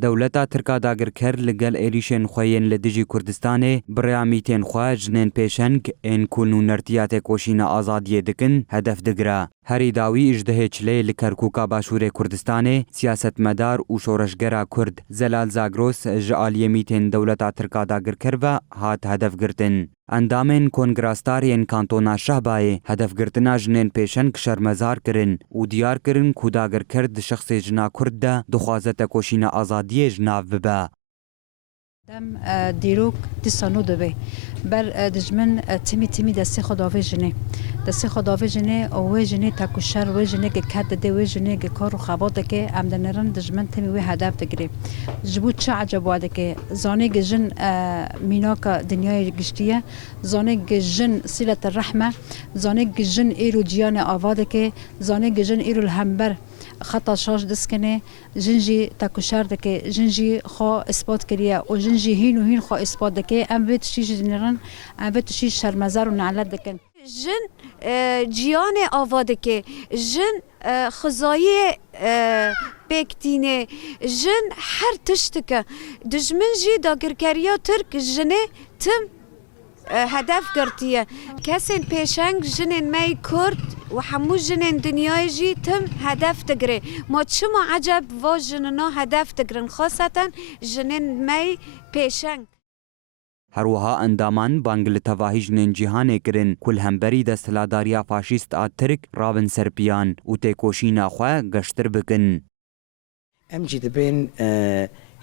دولتا ترکا داگرکر لگل ایریشن خوین لدجی کردستانه بریامیتین خواه جنین پیشنگ این کلنو نرتیات کوشین آزادی دکن هدف دگرا. هری داوی اجده چلی لکرکوکا باشور کردستانه سیاست مدار و شورشگرا کرد زلال زاگروس جعالی میتین دولتا ترکا داگرکر و هات هدف گرتن. اندامن کنگراستارین کانتونا شهبای هدف گرتنا جنین پیشنگ شرمزار کرن و دیار کرن کوداگر کرد شخص جنا کرد ده دخوازت کوشین آزادی جناو ببا. دم دیروک دیسانو دبی بر دجمن تیمی دستی خداوی جنه او جنه تکوشر و جنه که کد ده و جنه که کار و خبات که امدنرن دجمن تیمی و هدف دگری جبوت چه عجب واده که زانه جن میناک دنیای گشتیه زانه جن صلت الرحمه زانه جن ایرو جیان آواده که زانه جن ایرو الهمبر خطا شاش دسکنه جنجی تکوشر دکه جنجی خوا اثبات کریه و جنجی هین خوا اثبات دکه ام بیت شیش جنران ام بیت شیش شرمزار و نعلت دکن جن جیان آواده که جن خزایی بکتینه جن هر تشتکه دجمن جی داگرکریا ترک جنه تم هدف گرتیه کسین پیشنگ جنین می کرد و همو جنین دنیای جی تم هدف تگره ما چما عجب و جننا هدف تگرن خاصتا جنین می پیشنگ هروها اندامان بانگل تواهی جنین جیهانه کرن کل همبری دستلاداریا فاشیست آد ترک رابن سرپیان و تیکوشینا خواه گشتر بکن. ام جی دبین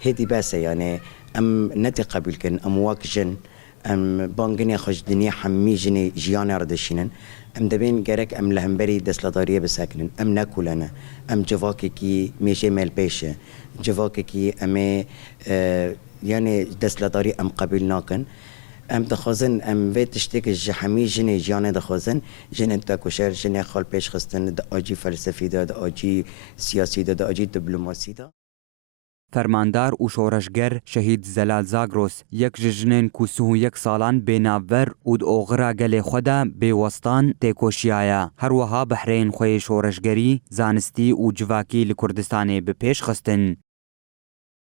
هدی باسه یعنی ام نتی قبول کن ام واک جن ام بانگنی خوش دنیا حمی جنی جیان اردشینن ام دبین گرک ام لهمبری دستلاداریه بسکنن ام نکولنه ام جواکی کی میشه مل پیشه جواکی کی ام یعنی دستلاداری ام قبول ناکن ام دخوازن ام وی تشتیک جحمی جنی جیان دخوازن جن تکوشر جن خال پیش خستن دا آجی فلسفی دا آجی سیاسی دا آجی دیپلماسی دا. فرماندار و شورشگر شهید زلال زاگروس یک جنین کوسو یک سالان بیناور و اوغرا گل خدا بیوستان تیکوشیایا هر وها بحرین خوی شورشگری زانستی و جواکی لکردستان به پیش خستن